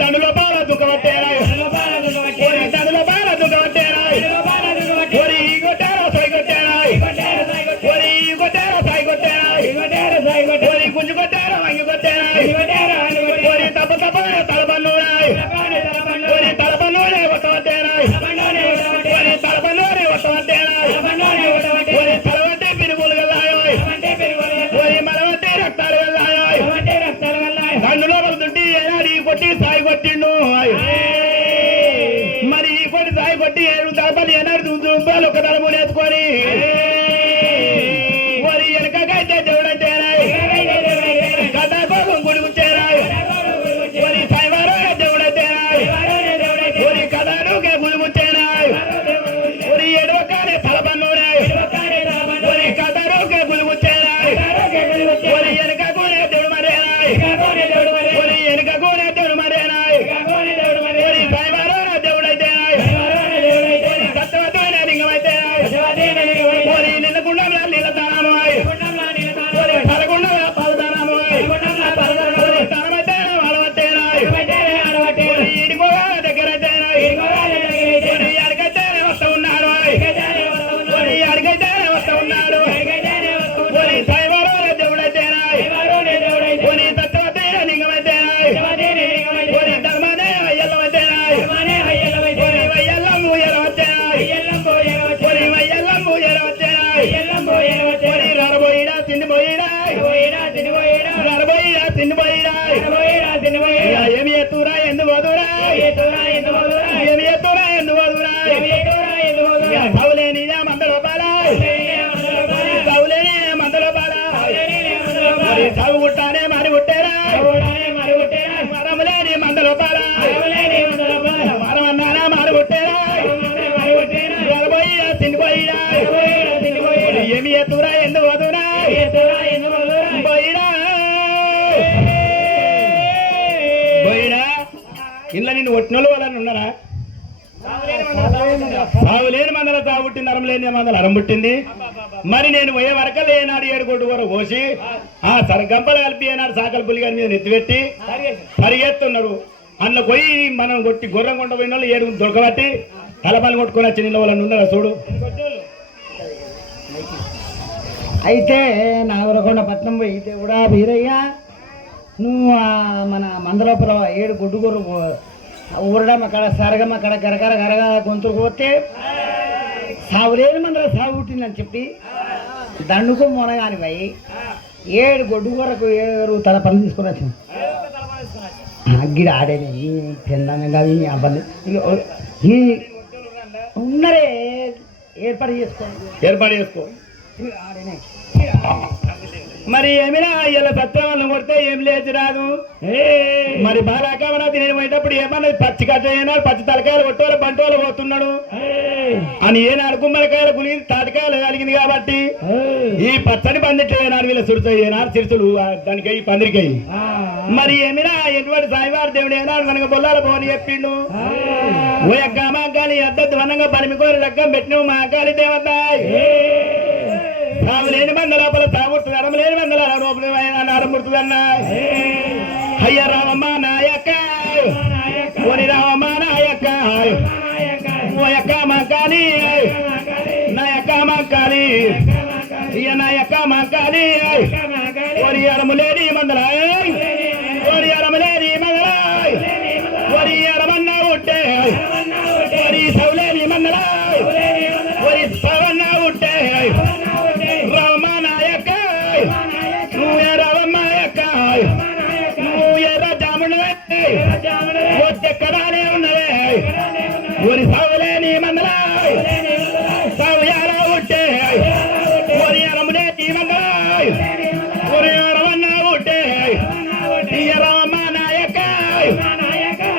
దండులో బాల దుఃఖపట్టేరా దండులో బాల దుఃఖపట్టేరా ఒరి కొట్టారా సాయి కొట్టారా ఒరి కొట్టారా సాయి కొట్టారా ఒరి గుంజు కొట్టారా వంగి కొట్టారా ఒరి తప్ప తప్ప తలపన్నురా ఒరి తలపన్నురే వస్తవట్టేరా ఒరి తలపన్నురే వస్తవట్టేరా ఒరి తలవట్టే పిరుగులు వెళ్ళాయో ఒరి మలవట్టే రక్తాలు వెళ్ళాయో దండులో పడుతుంటే ఏనాడు ఈ కొట్టి సాయి కొట్టిండు మరి ఈ కొట్టి సాయి కొట్టి 7 తలపల్లి ఏనాడు రూపాయలు ఒక తలము నేర్చుకొని మరి వెనకకైతే దేవుడంటేరా కథా కోసం గుడిగుచ్చేరా మరి సాయివారు దేవుడంటేరా మరి కథానుకే గుడిగుచ్చేరా మరి ఎడవకానే తలపన్నురా మరి కథానుకే గుడిగుచ్చేరా మరి వెనకకునే దేవుడు మరేనా మరి వెనకకునే దేవుడు మరేనా మరి సాయివారు దేవుడైతేనా మరి సత్యవతమైన లింగమైతే మరి నిన్నకుండా నీళ్ళ దానము మరి తలకుండా పలదానము మరి తనమైతే వాళ్ళవట్టేనా మరి ఇడిపోగా దగ్గరైతేనా మరి అడిగైతేనే వస్తూ ఉన్నాడు మరి అడిగైతేనే వస్తూ ఉన్నాడు మరి సాయివారు దేవుడైతేనా మరి సత్యవతమైన లింగమైతేనా మరి ధర్మనే అయ్యల్లమైతేనా మరి వయ్యల్లము ఎలవచ్చేనా మరి వయ్యల్లము ఎలవచ్చేనా మరి రరబోయిడా తిండిపోయిడా రరబోయిడా తిండిపోయిడా ఏమి ఎత్తురా ఎందు పోదురా ఏమి ఎత్తురా ఎందు పోదురా సౌలేని మందలో బాలా సౌలేని మందలో బాలా మరి సాగు గుట్టానే మారి గుట్టేరా మరమలేని మందలో బాలా మరమన్నారా మారి గుట్టేరా రరబోయిడా తిండిపోయిడా ఏమి ఎత్తురా ఎందు పోదురా పోయిడా ఇంట్లో నిన్ను ఒట్టినోళ్ళు వాళ్ళని ఉన్నారా సాగులేని మందల తాగుట్టి నరం లేని మందల అరం పుట్టింది మరి నేను పోయే వరకలు ఏనాడు 7 కోట్ల వరకు పోసి ఆ సరగంపలు కలిపి ఏనాడు సాకల పులిగాని మీద నెత్తిపెట్టి పరిగెత్తున్నాడు అందులో పోయి మనం కొట్టి గుర్రం కొండ పోయిన వాళ్ళు 7 దొరకబట్టి తలపల్లి కొట్టుకుని వచ్చి నిన్న వాళ్ళని ఉన్నారా చూడు. అయితే నాగరకొండ పట్నం పోయి దేవుడా వీరయ్య నువ్వు మన మందలోపల 7 గుడ్డుగుర్రు ఊరడం అక్కడ సరగం అక్కడ గరగర గరగ గొంతుకు పోతే సాగులేని మందర సాగు పుట్టిందని చెప్పి దండుకు మొనగాని పోయి 7 గొడ్డుగూరకు 7 తల పనులు తీసుకొని వచ్చాను. అగ్గిడ ఆడేనే ఈ పెందానంగా ఈ అబ్బాయి ఉన్నరే ఏర్పాటు చేసుకో ఆడేనే మరి ఏమైనా ఇలా సత్యవన్నం కొడితే ఏం లేదు రాదు. మరి బాలాకామనా తినే పోయేటప్పుడు ఏమన్నది పచ్చి కట్టేనాడు పచ్చి తలకాయలు కొట్టోలు బంటోలు పోతున్నాడు అని ఏనాడు గుమ్మడికాయలు గులి తాటికాయలు కలిగింది కాబట్టి ఈ పచ్చని పందిట్లేనాడు వీళ్ళ సురుచు ఏనాడు సిరుచులు దానికి పందిరికై మరి ఏమైనా ఎటువంటి సాయివారి దేవుడు ఏనాడు మనకు బొల్లాల పోని చెప్పిండు. ఓ యొక్క మాకాలి అద్దద్దు వనంగా పనిమికోరి లెక్కం పెట్టినవు మాకాలి దేవత సాగులేని మంద లోపల సాగుతుంది అరమలేని మందల అరముడుతుందన్నా. అయ్య రామమ్మ నాయక్క ఓని రామమ్మ నాయక్క ఓ యొక్క మకాలి నాయక్క మకాలి ఇయ నాయక్క మకాలి ఓరి అరములేని మందల ఓరి అరమలేని మందల ఓరి అరమన్న ఉంటే ఓరి సౌలేని మందల ఓరి సవన్న ఉంటే రామ నాయక నువ్వు రామమ్మ నాయక నువ్వు ఎర్ర జామునవే వచ్చెక్కడానే ఉన్నవే ఓరి సాగులేని మందల సాగుయాల ఉంటే ఓరి అరములేని మందల ఓరి రమన్న ఉంటే రామమ్మ నాయక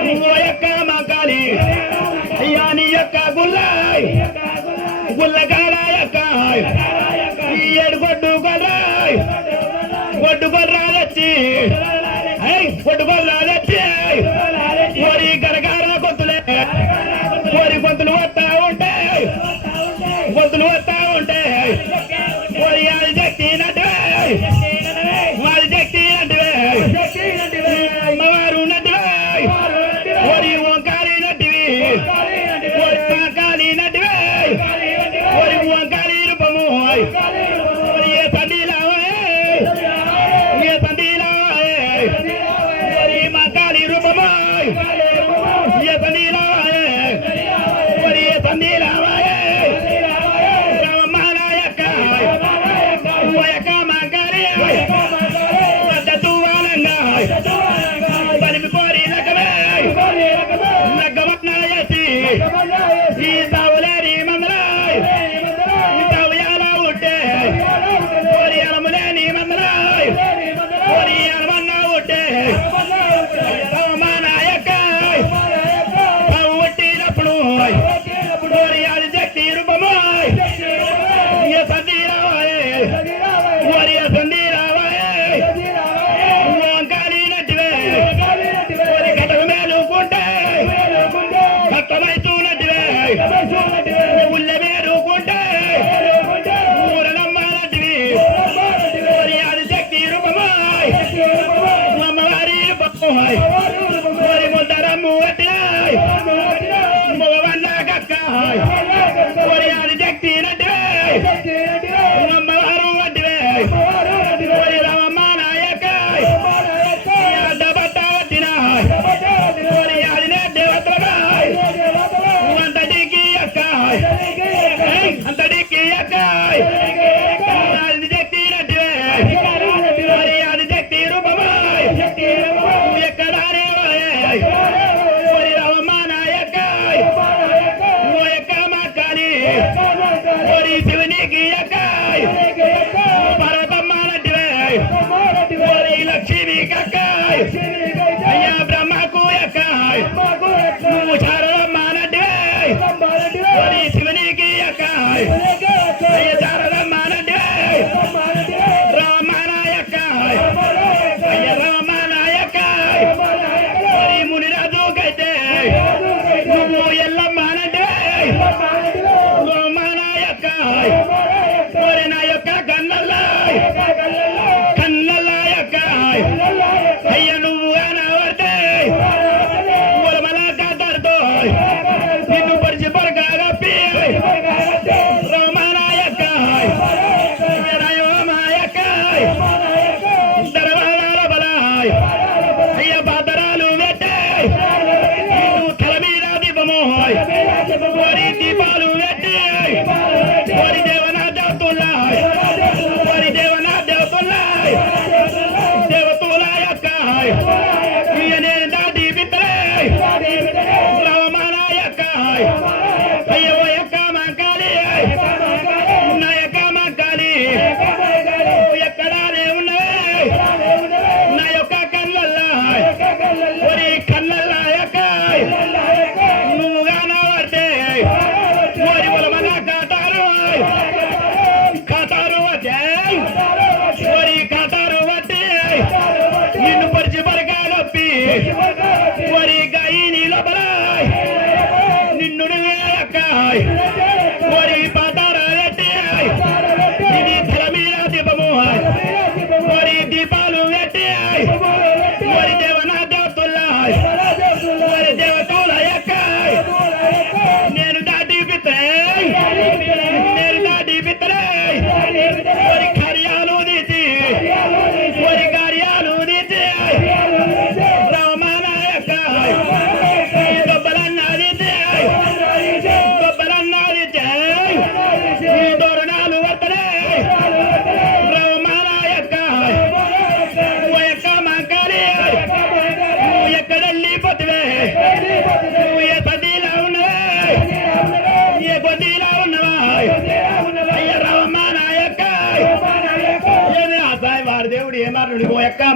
నువ్వు యొక్క మకాలి అయ్యా నీ యొక్క గుల్లగాల యొక్క 7 గొడ్డు గొర్రాయ్ గొడ్డు గొర్రాలొచ్చి గొడ్డు గొర్రాలొచ్చి ఓరి గరగార గొంతులే ఓరి గొంతులు వస్తా ఉంటే ఓరి అది శక్తి నటువే అది శక్తి నటువే అమ్మవారు నటువే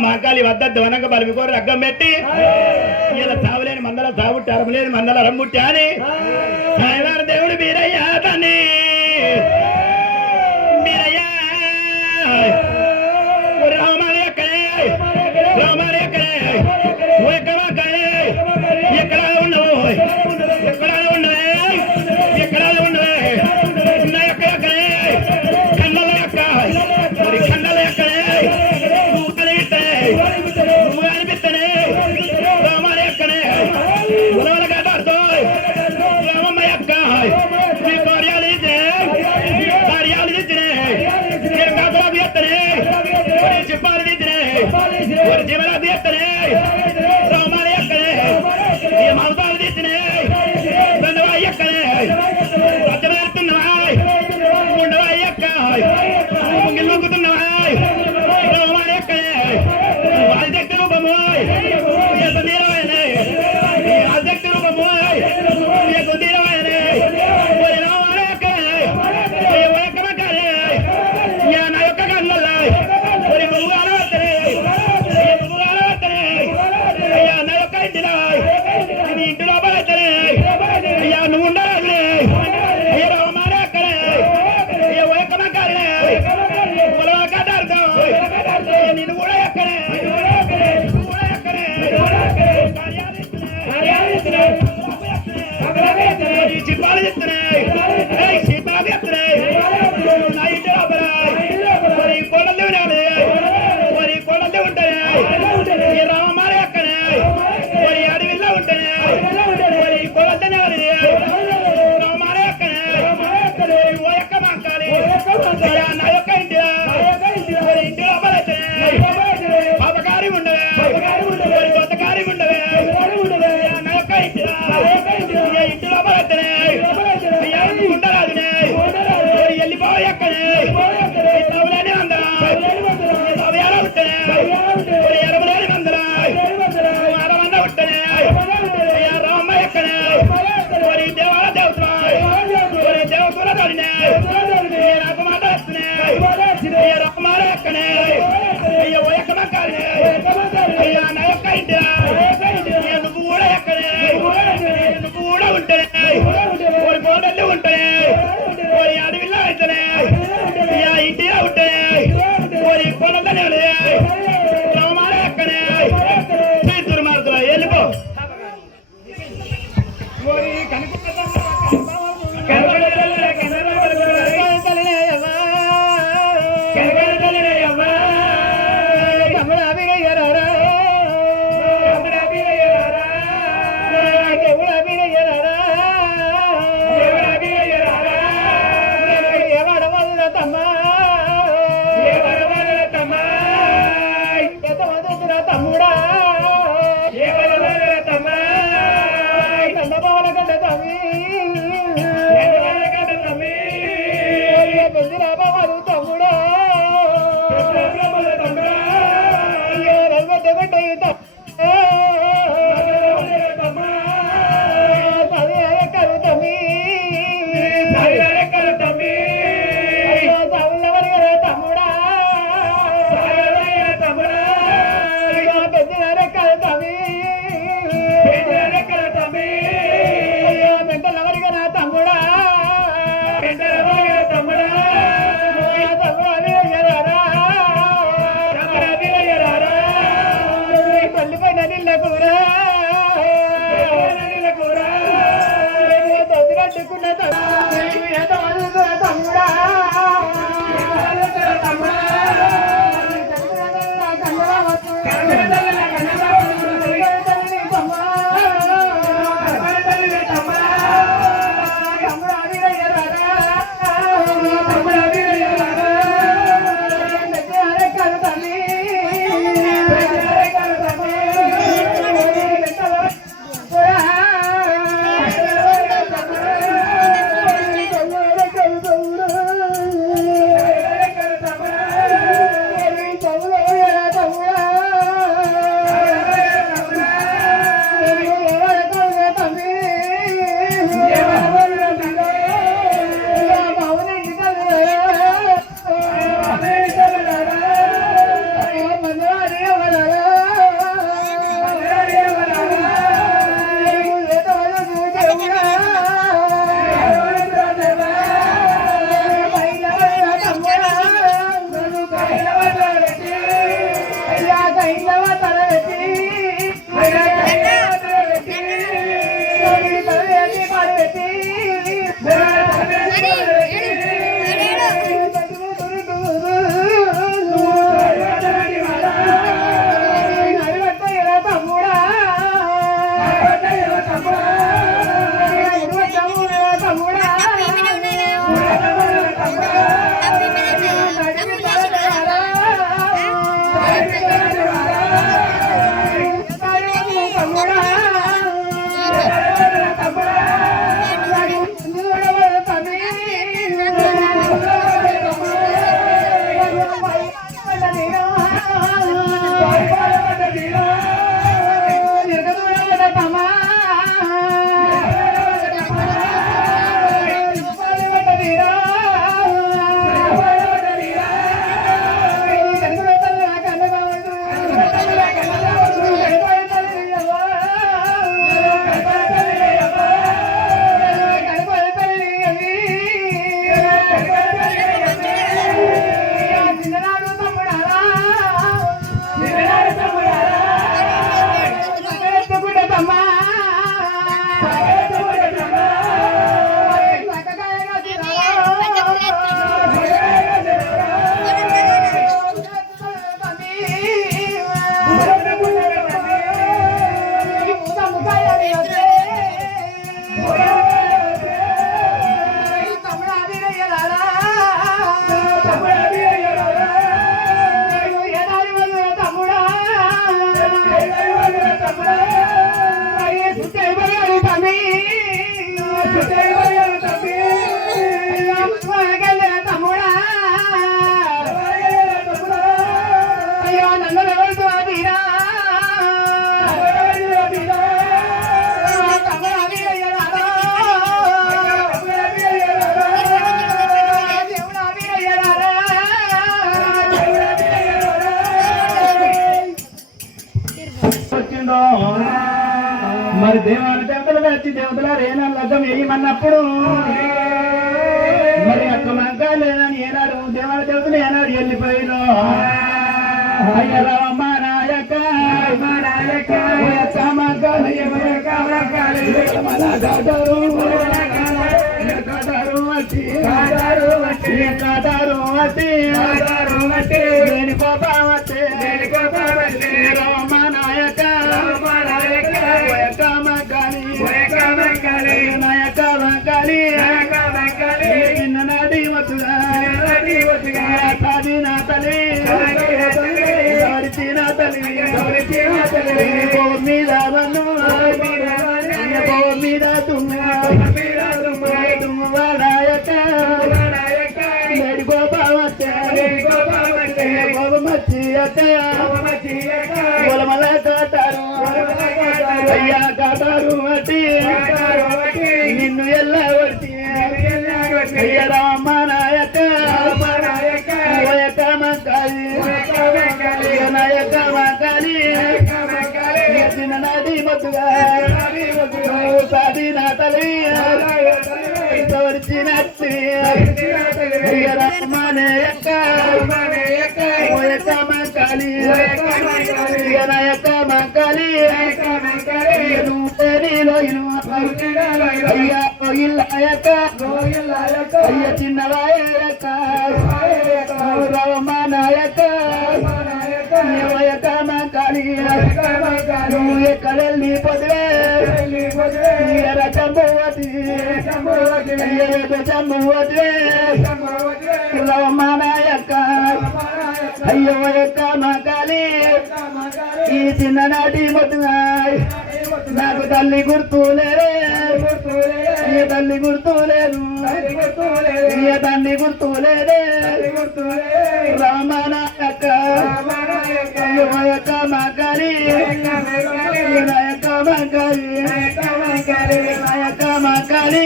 మాకాలి వద్ద వనక బలిమికోరు రగ్గం పెట్టి ఇలా సావులేని మందల సావుట్టి అరమలేని మందల రమ్ముట్టి అని సాయివారి దేవుడు బీరయ్యా తని బీరయ్యా రామాలి ఎక్కడే రామాలి ఎక్కడే ఎక్కడ ఉండవు ఎక్కడ ఉండవే ఎక్కడ ఉండవే ఉన్న ఎక్కడే కన్నల ఎక్క మరి కన్నల ఎక్కడే నువ్వు కలిగితే నువ్వు అనిపిస్తేనే రామాలి ఎక్కడే ఉలవల గడ్డాడుతో రామమ్మ ఎక్క మరి దేవతలు వచ్చి దేవతల రేనా లగ్గం వేయమన్నప్పుడు మరి అక్క మంకా లేదని ఏనాడు దేవతలు ఏనాడు వెళ్ళిపోయినో అయ్య రామ నాయక చిన్ననాటి వద్దుగా నా తల్లి మీద మీద తుమ్మవాడాయక గోలమల కాటారు అయ్యా కాటారు అట్టి నిన్ను ఎల్లా వట్టి అయ్య రామ నాయక నాయక మంకాలి చిన్ననాటి మద్దుగా సాది నా తల్లి వచ్చినట్టి అయ్య రామ నాయక మంకాలి నాయక మంకాలి అయ్యా ఇల్లయక అయ్య చిన్నవాయక రామ నాయక మంకాలి నువ్వు ఎక్కడెళ్ళి పొద్దులే చంబువతి చంబువతి రామ నాయక అయ్యో యొక్క మంకాలి ఈ చిన్ననాటి మొత్తుగా నాకు తల్లి గుర్తులేరే తల్లి గుర్తులేదు తల్లి గుర్తులేదే రామనాయక అయ్యో యొక్క మంకాలి నాయక మంకాలి నాయక మంకాలి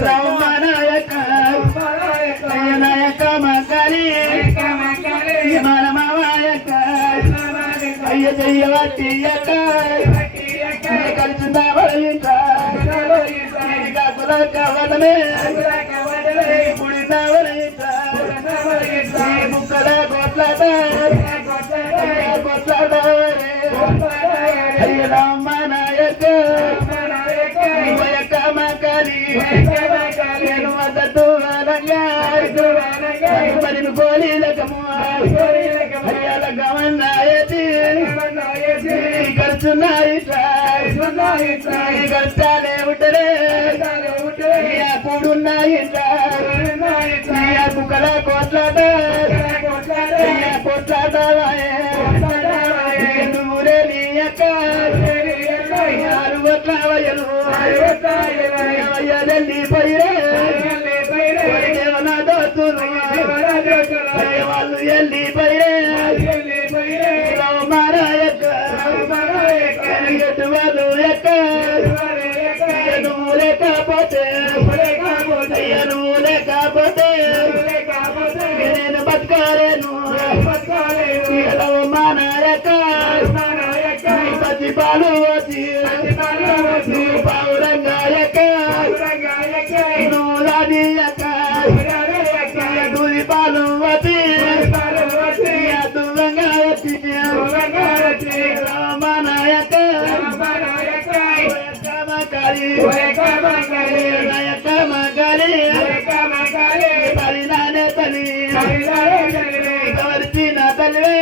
రామనాయక నాయక మంకాలి మనమాయక అయ్య చెయ్యవట్టి కలిసిందావళింట కవలమే పుడినావళింట ముక్కల కొట్లాట కొట్లాట లకము అయ్యాల గమన్నాయతి ఖర్చున్నాయి ఖర్చాలే ఉంటలే కూడున్నాయి కుక్కల కోట్లాట కొట్లాట నువ్వులే నీ యొక్క అరువట్ల వయలు వయలెల్లి పైరే వాళ్ళు ఎల్లి పైరే మారాయక్క వాళ్ళు ఎక్క నువ్వు లేకపోతే నువ్వు లేకపోతే నేను బతకాలేను మానాయక్క పది పాలు వచ్చి నువ్వు పౌరంగాయక్క నువ్వు రాని అక్క దూరి పాలు వచ్చి దూరంగా వచ్చి మానాయక్క పరిణానే తల్లి పరిచిన తల్లి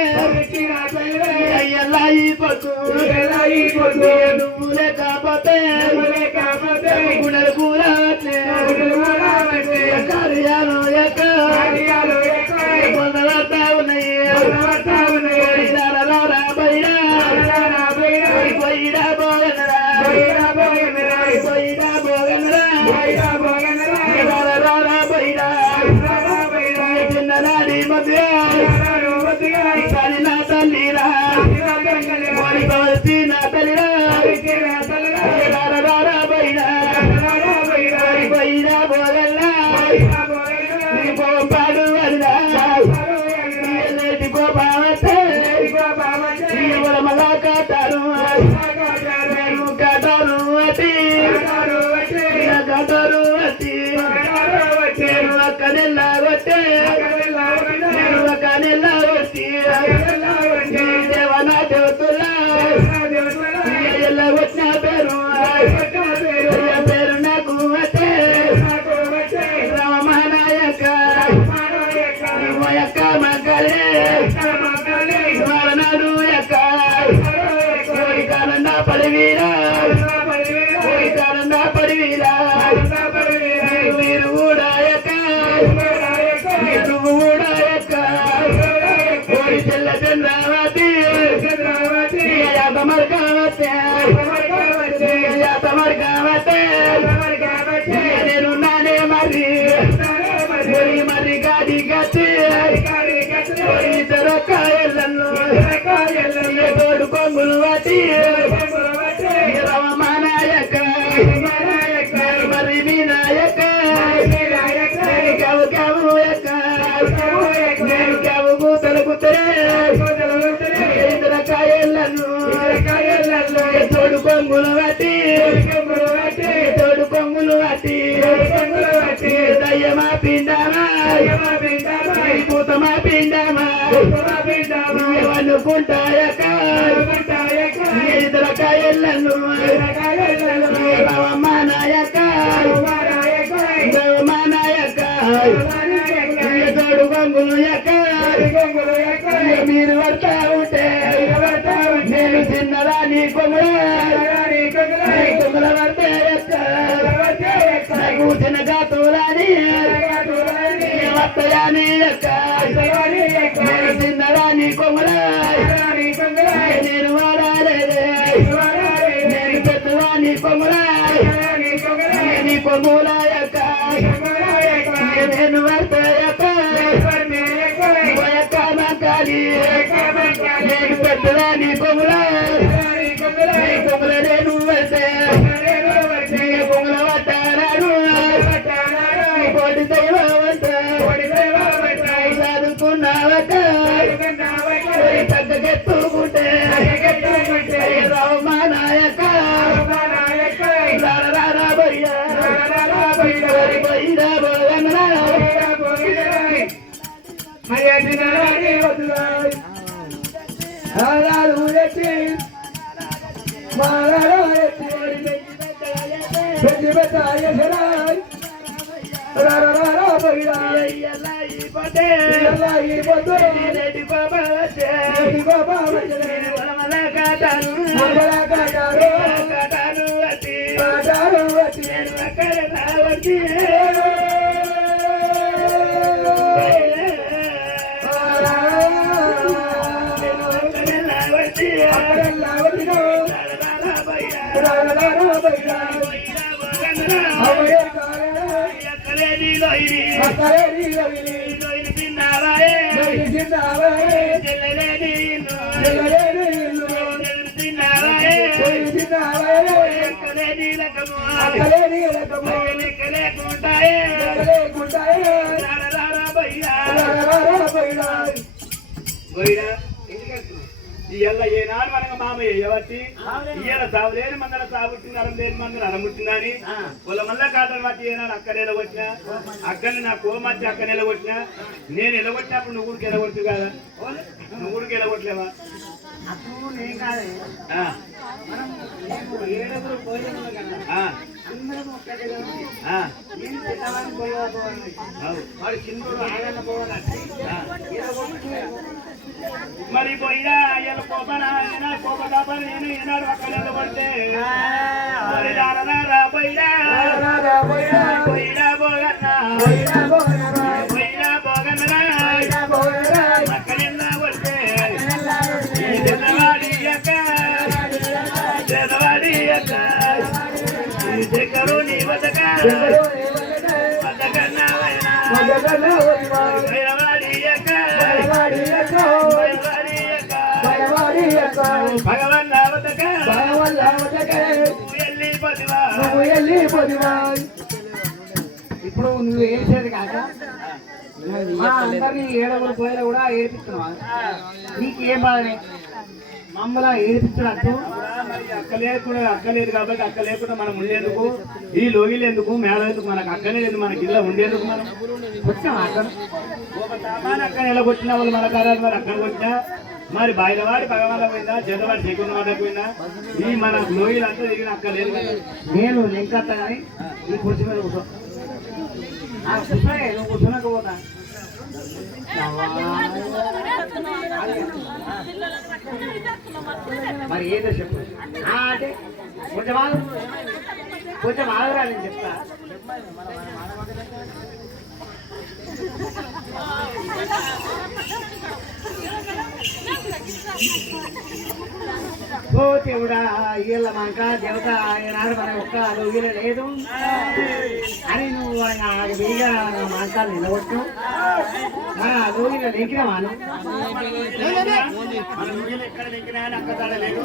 అయ్యలా ఈ పొద్దు నువ్వు లేకపోతే గుడలు కూడా వచ్చే కార్యాలు యొక్క పొందవతా ఉన్నాయి దేవనా దేవతులా వచ్చిన పేరు పేరు నాకు రామనాయక యొక్క మగలే మరణాలు యొక్క కోరికాలన్న పడివీరా కోరికాలన్న పడివీరా మీరు కూడా యొక్క నువ్వు కూడా యొక్క కోరి చెల్ల చంద్రావతి యాతమర్గావతే యాతమర్గావతే నేను నానే మరి మరి గాడి గతి ఇతర కాయలను తోడు కొంగులు వాటి రమమానాయక మరి వినాయక కావు కావు యొక్క కావు కూతలు కుతరే ఇతర కాయలను తోడు కొంగులు వాటి తోడు కొంగులు వాటి దయ్యమా పిండమా పూతమా పిండమా అనుకుంటాయక ఇతర కాయలను మానాయక మానాయక తోడు కొంగులు యొక్క మీరు పడతా ఉంటే నేను చిన్నరా నీ కొమ్ముల పడితే నాకు చిన్న గాతురాని వత్తయాని యొక్క నేను చిన్నరా నీ కొమ్ముల నేను వాడాలేదే నేను పెద్దవా నీ కొమ్ముల నీ కొమ్ముల యొక్క నేను వస్తాయక నేను పెద్దలా నీ కొమ్ముల నేను వెళ్తే నీ కొమ్ముల పట్టాను కోటి దైవమంట చదువుకున్నావట తగ్గెత్తుకుంటే రామనాయక ఇయ్యాల ఈ పొద్దే రెడ్డి బాబా వచ్చే వలమల కాటాలు కాటాలు వచ్చి నేను అక్కడ వచ్చి ఇయ్యాల ఏనాడు మనకు మామయ్య ఎవరికి ఇయ్యాల సాగులేని మందల సాగుతుంది అరం లేని మందలు అరముట్టిందని వాళ్ళ మళ్ళా కాటలు మధ్య ఏనాడు అక్క నిలబొచ్చినా అక్కని నా కో మధ్య అక్క నిలబొచ్చినా నేను నిలబొట్టినప్పుడు నువ్వు కూడా నిలబొట్టు కదా నువ్వు కూడా నిలబొట్టలేవా అప్పుడు నేను కాదే మనం ఏడుగురు పోయేది కదా అందరం ఒక్కటే నేను పెద్దవాడిని పోయేవాడు వాడు చిన్నోడు ఆడన్న పోవాలంటే మరి పోయినా అయ్యాల కోపనా కోప నేను ఏనాడు అక్క నిలబడితే పోయినా పోయినా పోగన్నా పోయినా పోగన్నరా అక్క నిలబడితే జనవాడి అక్క దగ్గరు నీ బతక బతకన్నావైనా భగవన్ ఇప్పుడు నువ్వు ఏడ్చేది కాక మా అందరినీ ఏడగురు పోయినా కూడా ఏడిపిస్తున్నావా నీకేం బాధనే మమ్మల్ని ఏడిపించడానికి అక్కలేదు కాబట్టి అక్క లేకుండా మనం ఉండేందుకు ఈ లోగిలు ఎందుకు మేళ ఎందుకు మనకు అక్కనే లేదు మనకి ఇల్లు ఉండేందుకు మనం వచ్చాం అక్కడ ఒక సామాన్ అక్క నిలబొచ్చిన వాళ్ళు మన కాదు మరి అక్కడ వచ్చినా మరి బయలువాడి భగవాన్ పోయిందా జగవాడి శ్రీకున్న వాడ పోయిందా ఈ మన లోగిలు అంతా దిగిన అక్క లేదు నేను లెంకత్తా కానీ ఈ కుర్చీ మీద కూర్చో కూర్చోనే నువ్వు కూర్చోనకపోతా మరి ఏదో చెప్పు అంటే కొంచెం ఆగరా నేను చెప్తా ఓ దేవుడా వీళ్ళ మనక దేవత ఈనాడు మన ఒక్క లోగిల లేదు అని నువ్వు వేగా మాంసాలు నిలబొట్టు లోగిల లెక్కినవాను మన లోగిలు ఎక్కడ దిగినా అక్క తాడ లేదు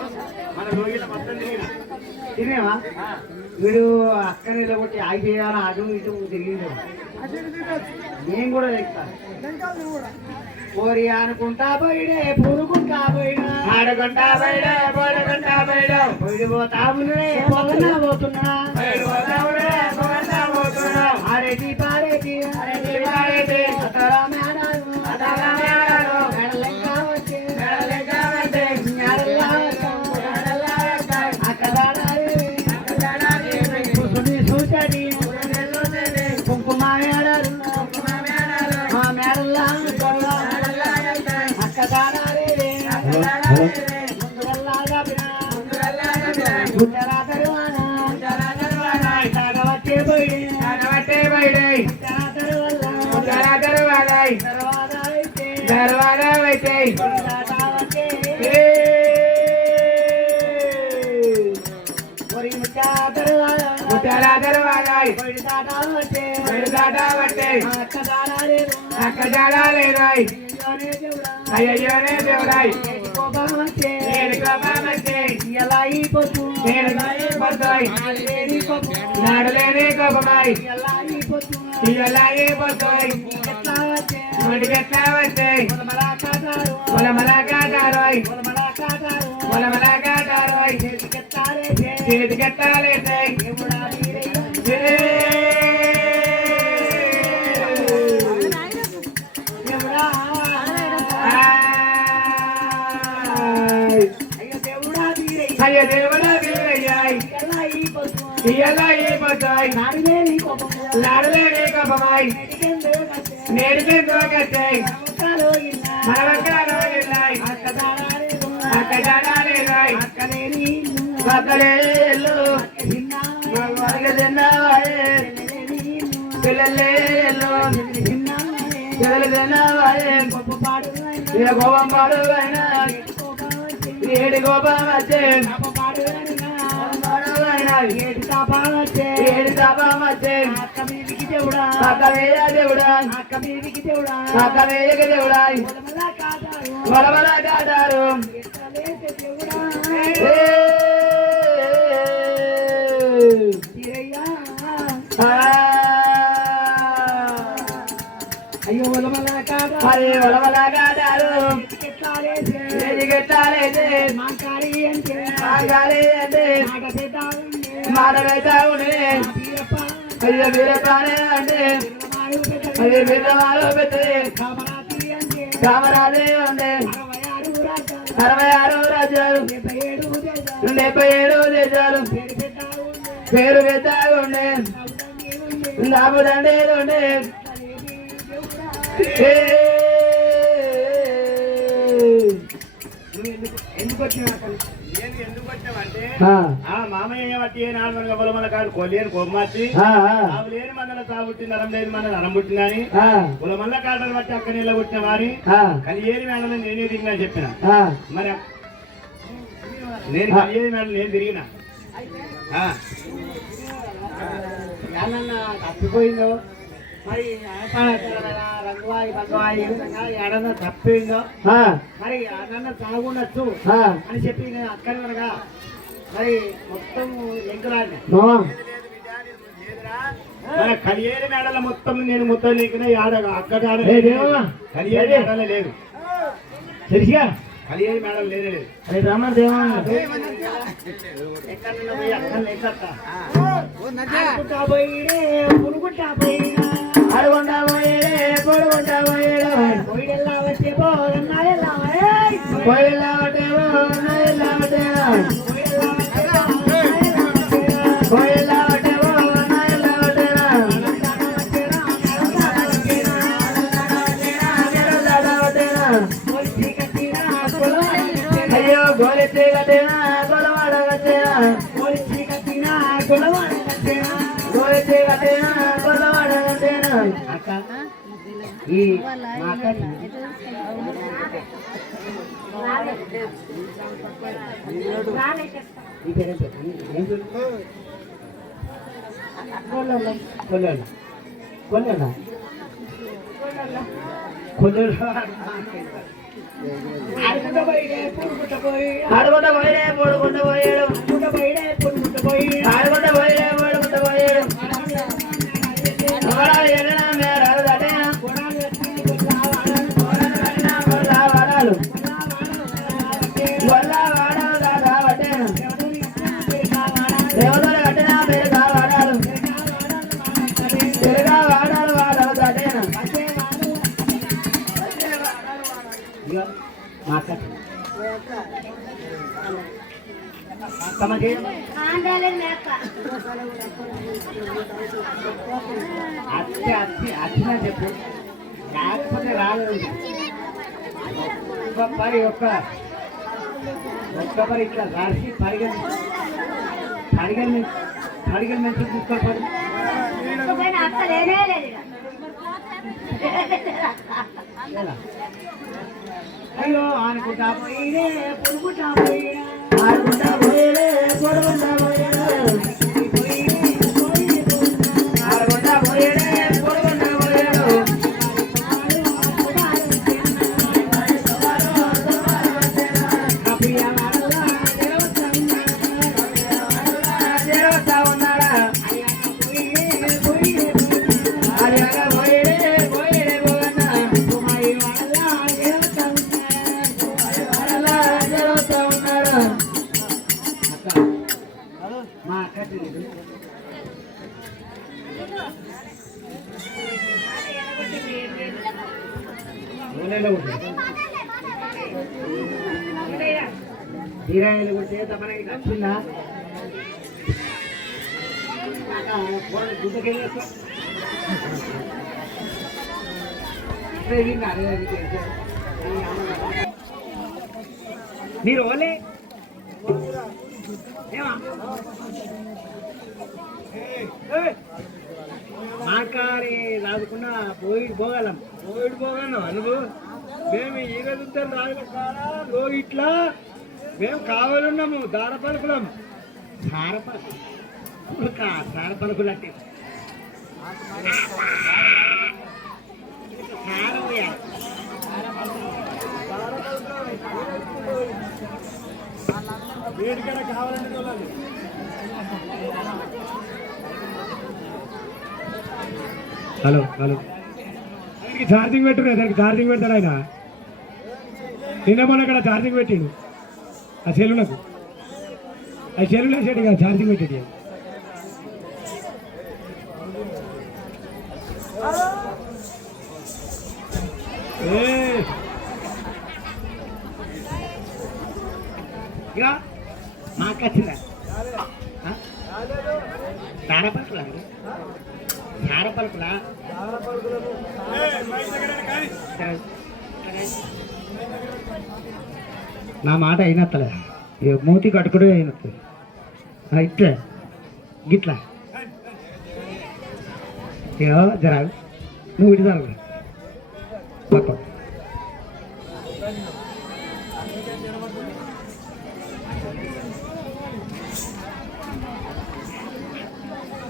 మన లోగిల మొత్తం దిగిన తినేవా వీడు అక్క నిలబొట్టి ఆగి చేయాలి అటు ఇటు తిరిగింది నేను కూడా లెక్తాను పోరి అనుకుంటా పోయిడే పూరుకుంటా పోయినా ఆడుకుంటా బయడే పోడుకుంటా బయడ పోయిపోతా పోతున్నా పోతున్నా ఆరేటి పారేటి చూచడి కుంకుమ మేడలు మా మేడల్లా అక్క దాడాలి అక్క జాడాలేదు అయ్యోనే దేవుడాయి ఎలాయి పొద్దు నాడలేని కోపమాయి ఎలాయి పొద్దు ఎలాగే పోతాయి ఎట్లా వచ్చే వాటికి ఎట్లా వచ్చాయి మలాకాటారు మలమలాకాటారోయ్ మలాకాటారు మలమలాకాటారోయ్ చేతికెత్తారే చేతికెత్తాలేసాయి దేవుడా వీరయ్య దేవుడా అయ్యో దేవుడా వీరయ్య అయ్యో దేవుడా వీరయ్యాయి ఎలాయి పొద్దు ఎలాగే పోతాయి నాడిలేని కోపము లాడలేని కోపమాయి నేడికెందో కట్టాయి మనవకాలో ఇల్లాయి అక్కడాడాలి రాయి అక్కలేళ్ళు తిన్నావాయే పిల్లలేళ్ళు పిల్లలు తిన్నావాయే కోపం పాడు అయినా ఏడు కోపం వచ్చే ఏడు తాపం వచ్చే అక్క వేయ దేవుడా అక్క వేయక దేవుడా వలవల కాటారు అయ్యో వలమల కాడ అరే వలవల కాటారు మాకారి అంటే మాట పెడతా ఉండే అయ్యో వీరపానే అంటే అదే వీరమాలో పెద్దది కామరాజే ఉండే 66 రాజ్యాలు 77 దేశాలు పేరు పెద్ద ఉండే నాకు దండే ఉండే ఎందుకు వచ్చిన ఎందుకు వచ్చామంటే ఆ మామయ్య బట్టి నాలుగు పొలమల కాదు కొల్లేని కొమ్మచ్చి లేని మందల సాగుట్టి నరం లేని మంద నరం పుట్టిందని పొలమల్ల కాటలు బట్టి అక్క నీళ్ళ పుట్టిన వారి కలియేరి మేడలు నేనే దిగినా చెప్పిన మరి నేను కలియేరి మేడలు నేను తిరిగిన తప్పిపోయిందో మరి రంగువాయి బంగవాయి ఏడన్నా తప్పిందో మరి అన్న తాగుండొచ్చు అని చెప్పి నేను అక్కడి వరగా మరి మొత్తం ఎంకురాలి కలియేరి మేడల మొత్తం నేను మొత్తం లేకున్నా ఆడ అక్కడ కలియేరి మేడల లేదు తెలిసిగా కలియేరి మేడలు లేదే లేదు అరే రామ దేవా ఎక్కడ పోయి అక్కడ లేకత్తా పురుగుంటా పోయినా అడుగుంటా పోయేడే పొడుగుంటా పోయేడు పోయిడెల్లా వచ్చే పోదన్నా పోయిలా పట్టేవో నాయలా పట్టేవో పోయిలా పట్టేవో నాయలా పట్టేవో అయ్యో గోలెత్తి కట్టేనా గొలవాడ కట్టేనా గోలెత్తి కట్టేనా గొలవాడ కట్టేనా ఈ మాట కొల్లెలు కొల్లెలా కొల్లెలు ఆడుకుంటా పోయిడే పురుగుంటా పోయి ఆడుకుంటా పోయిడే పొడుకుంటా పోయాడు ఆడుకుంటా పోయిడే పురుగుంటా పోయి ఆడుకుంటా పోయిడే పొడుకుంటా పోయాడు ఎన్నడా మేడాలు దాటేనా వాడాలు వల్ల వాడాలు దాటా పట్టేనా దేవతలు కట్టినా పెరుగా వాడాలు పెరుగా వాడాలు వాడాలు దాటేనా అచ్చినా చెప్పు లేకపోతే రాలేదు ఒక్క పరి ఒక్క పరి ఇట్లా రాసి పరిగెలు మంచి తీసుకోవాలి అయ్యో అనుకుంటా పోయిడే పొడుగుంటా పోయిడే ఆడుకుంటా పోయేడే పొడుకుంటా పోయేడు ఆడుకుంటా పోయేడే పొడుకుంటా పోయేడు దేవతా ఉన్నాడా అయ్యగా పోయేడే పోయేడే పోగన్నా దేవతా ఉన్నాడా మా అక్క బీరాయిలు కొడితే తప్పనకి నచ్చిందా గుడ్డకెళ్ళి మీరు ఓలే మాకారి రాదుకున్నా పోగలం అనుభవ మేము ఈగ చూస్తే రాజు కాడా లో ఇట్లా మేము కావాలన్నాము దార పలుకులం సారపలుకులు అంటే సారం వేయాలి. వేడికడ కావాలంటే వాళ్ళది. హలో హలో దానికి ఛార్జింగ్ పెట్టున్నా దానికి ఛార్జింగ్ పెడతాడు ఆయన నిన్న మొన్న అక్కడ ఛార్జింగ్ పెట్టిండు ఆ సెల్లులకు ఆ సెల్లులో సెట్ కాదు ఛార్జింగ్ పెట్టేది ఇక మాకు వచ్చిందా సారపలుకులా సారపలుకులా నా మాట అయినత్తలే మూతి కట్టుకుడే అయినత్తది ఇట్లా గిట్లా ఏదో జరా నువ్వు ఇటు జరగదు మొత్తం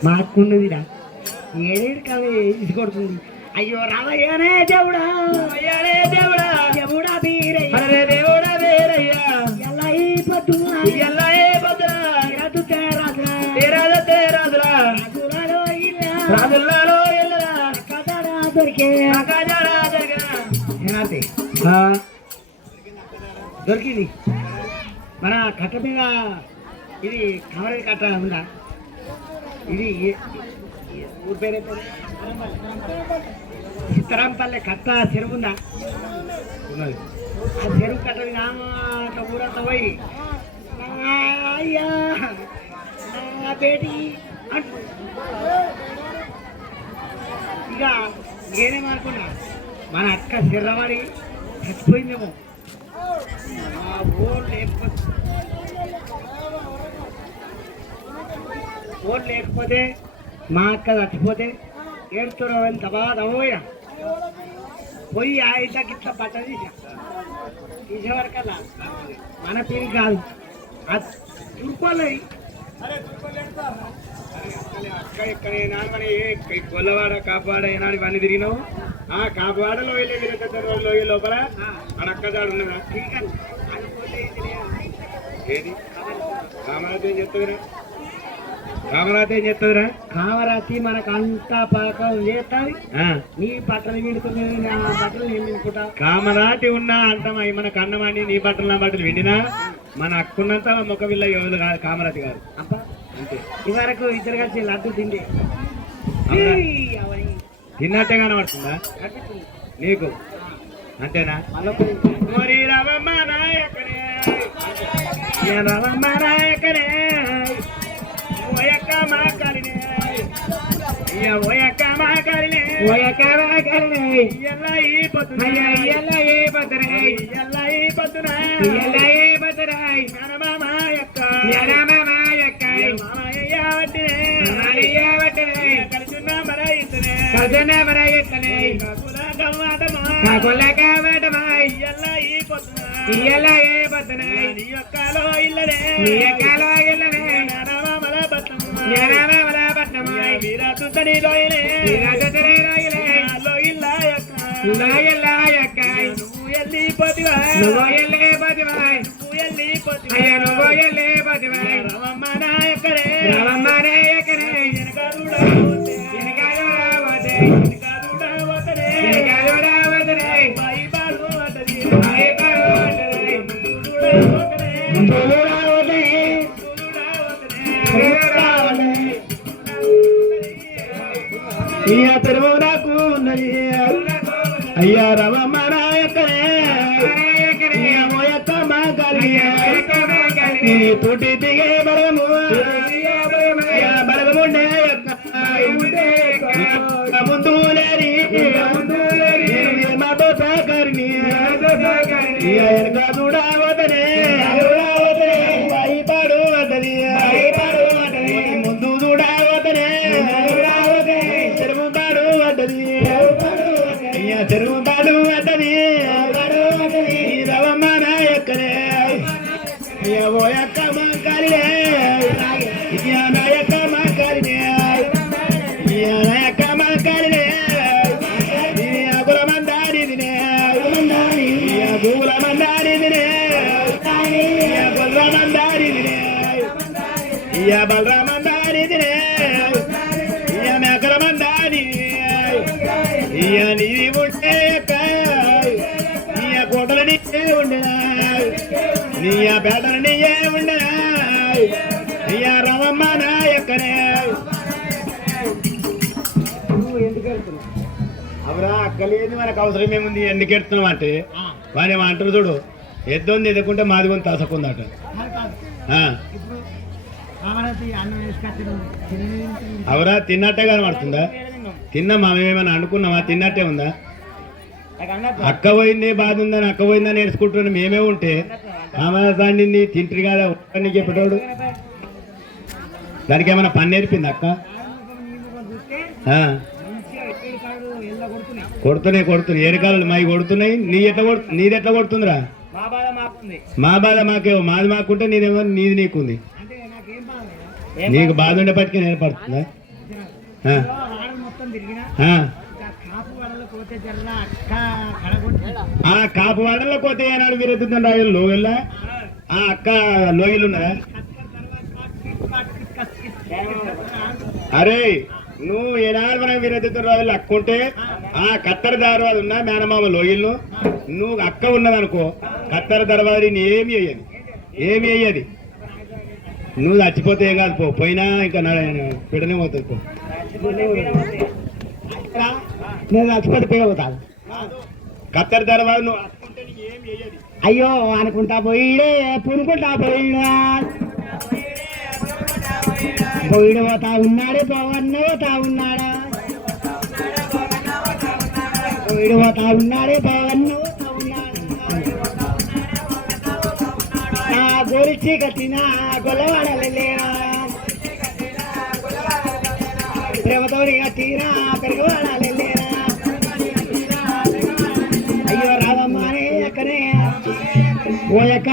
మా అక్కున్నదిరా ఏడేడు కాదు ఇసి కొడుతుంది. అయ్యో రావయ్యానే దేవుడా అయ్యానే దేవుడా దేవుడా బీరయ్య దేవుడా బీరయ్య ఎల్లయి పొద్దున ఎల్లయి పొద్దున రాజు తేరాజురా తేరాజు తేరాజురా రాజులలో ఇల్ల రాజులలో ఇల్లరా కదరా దొరికే కదరా దొరికేనా ఏనాటి దొరికింది మన కట్ట మీద ఇది కవరేజ్ కట్ట ఉందా ఇది ఊరి పేరు చిత్తరాంపల్లె కట్ట చెరువు ఉందా ఉన్నది ఆ చెరువు కట్ట మీద ఊరంతా పోయి అయ్యా బేటీ అంటు ఇక నేనేమనుకున్నా మన అక్క చిర్రవాడి చచ్చిపోయిందేమో ఓట్ లేకపోతే మా అక్క చచ్చిపోతే ఏడుతున్నా దబాదమోయా పోయి ఆయితకి ఇట్లా బట్ట తీసేవరకల్లా మన పేరు కాదు అది తుర్కోలేదు అక్క ఎక్కడ ఏనాడు గొల్లవాడ కాపాడ ఏనాడు ఇవన్నీ తిరిగినావు ఆ కాపాడలో వెళ్ళే వీరచంద్రలో లోపల మన అక్క దాడు ఉన్నదా ఏది కామరాజు ఏం చెప్తుందిరా కామరాజు ఏం చెప్తుందిరా కామరాజి మనకు అంతా పాకం చేస్తుంది నీ బట్టలు విండుకుని నా బట్టలు నేను వినుకుంటా కామరాటి ఉన్నా అంటమా మనకు అన్నమాండి నీ బట్టలు నా బట్టలు విండినా మన అక్కున్నంత మొక్క విల్ల ఎవరు కాదు కామరాజు గారు అబ్బా అంతే ఇవరకు ఇద్దరు కలిసి లడ్డు తిండి తిన్నట్టే కనబడుతుందా నీకు అంతేనా మరి రవమ్మ నాయకనే రవమ్మ నాయకనే ఓయక్క మా కలినే ఓయక్క మా కలినే ఓయక్క మా కలినే ఎల్ల ఈ పొద్దున ఎల్ల ఈ పొద్దున ఎల్ల ఈ పొద్దున ఎల్ల ఈ పొద్దున నరమమ యొక్క నరమమ యొక్క మామయ్య వట్టినే మామయ్య వట్టినే కలిసున్న మరయితనే కలిసున్న మరయితనే కాకుల గవ్వాటమా కాకుల గవ్వాటమా ఎల్ల ఈ పొద్దున ఎల్ల ఈ పొద్దున నీ యొక్కలో ఇల్లనే నీ యొక్కలో ఇల్లనే నరమమల పట్నమా నరమమల పట్నమా వీరతు తడి లోయలే వీరతు తడి లోయలే లోయిల్ల యొక్క లోయిల్ల యొక్క నువ్వు ఎల్లి పోతివా నువ్వు ఎల్లి పోతివా నువ్వు ఎల్లి పోతివా అయ్య నువ్వు ఎల్లి పోతివా రవమ్మ నాయకరే రవమ్మ నాయకరే ఎనకారుడా పోతే ఎనకారుడా పోతే ఎనకారుడా పోతే ఎనకారుడా పోతే బాయి బాడు వటది బాయి బాడు వటది దులుడా పోతే దులుడా పోతే ఇయ తిరుమలకు ఉన్నది అయ్యా రవమ్మ నాయకరే మోయక్క మా కలిగే పుట్టి దిగే బలము బలముండే వెనక చూడవతనే పాడు వద్దది ముందు చూడవతనే చెరువు పాడు వద్దది చెరువు పాడు వద్దది రవమ్మ నాయక్కనే ఓ యొక్క మంకాలినే నాయక్క మంకాలినే నాయక్క మంకాలినే గులమందారిదినే గులమందారిదినే బలరామందారిదినే బలరామందారిదినే మేకలమందారి నీది ఉంటే కోటలు నీకే ఉండేనా నీ పేటలు నీయే ఉండనా రవమ్మ నాయక్కనే అవరా అక్కలేదు మనకు అవసరం ఏముంది ఎందుకు ఎడుతున్నాం అంటే వాడు ఏమంటారు చూడు ఎద్దుంది ఎదుకుంటే మాది కొంత తసకుందట అవరా తిన్నట్టే కనబడుతుందా తిన్నామా మేమేమన్నా అనుకున్నామా తిన్నట్టే ఉందా అక్క పోయిందే బాధ ఉందని అక్క పోయిందని నేర్చుకుంటున్నాం మేమే ఉంటే ఆమె దాన్ని తింటారు కదా నీకు చెప్పేటోడు దానికి ఏమైనా పని నేర్పింది అక్క కొడుతున్నాయి ఏరికాలు మావి కొడుతున్నాయి నీది ఎట్లా కొడుతుందిరా మా బాధ మాకేమో మాది మాకుంటే నీదేమో నీది నీకుంది నీకు బాధ ఉండేపటికి నేను పడుతుందా కాపు వాడల్లో పోతే ఏనాడు విరెత్తుతాను రాయలు లోయల్లా అక్క లోయలు ఉన్నదా అరే నువ్వు ఏనాడు మనం విరెత్తుతున్న రాయలు అక్క ఉంటే కత్తెర దర్వాజ ఉన్నా మేనమామ లోయల్లో నువ్వు అక్క ఉన్నదనుకో కత్తెర దర్వాజ ఏమి అయ్యేది ఏమి అయ్యేది నువ్వు చచ్చిపోతే ఏం కాదు పోయినా ఇంకా పిడనే పోతుంది పో నేను చచ్చిపోతే పోతాను కత్తెర దర్వాజ నువ్వు అయ్యో అనుకుంటా పోయిడే పునుకుంటా పోయిడా పోయిడు పోతా ఉన్నాడే పోవన్న పోతా ఉన్నాడా పోయిడు పోతా ఉన్నాడే పోవన్న పోతా ఉన్నాడా గోలిచి కట్టిన గొల్లవాడలేరా ప్రేమతోడి కట్టిన పెరుగువాడలేరా అయ్యో రావమ్మానే ఎక్కనే ఓ యొక్క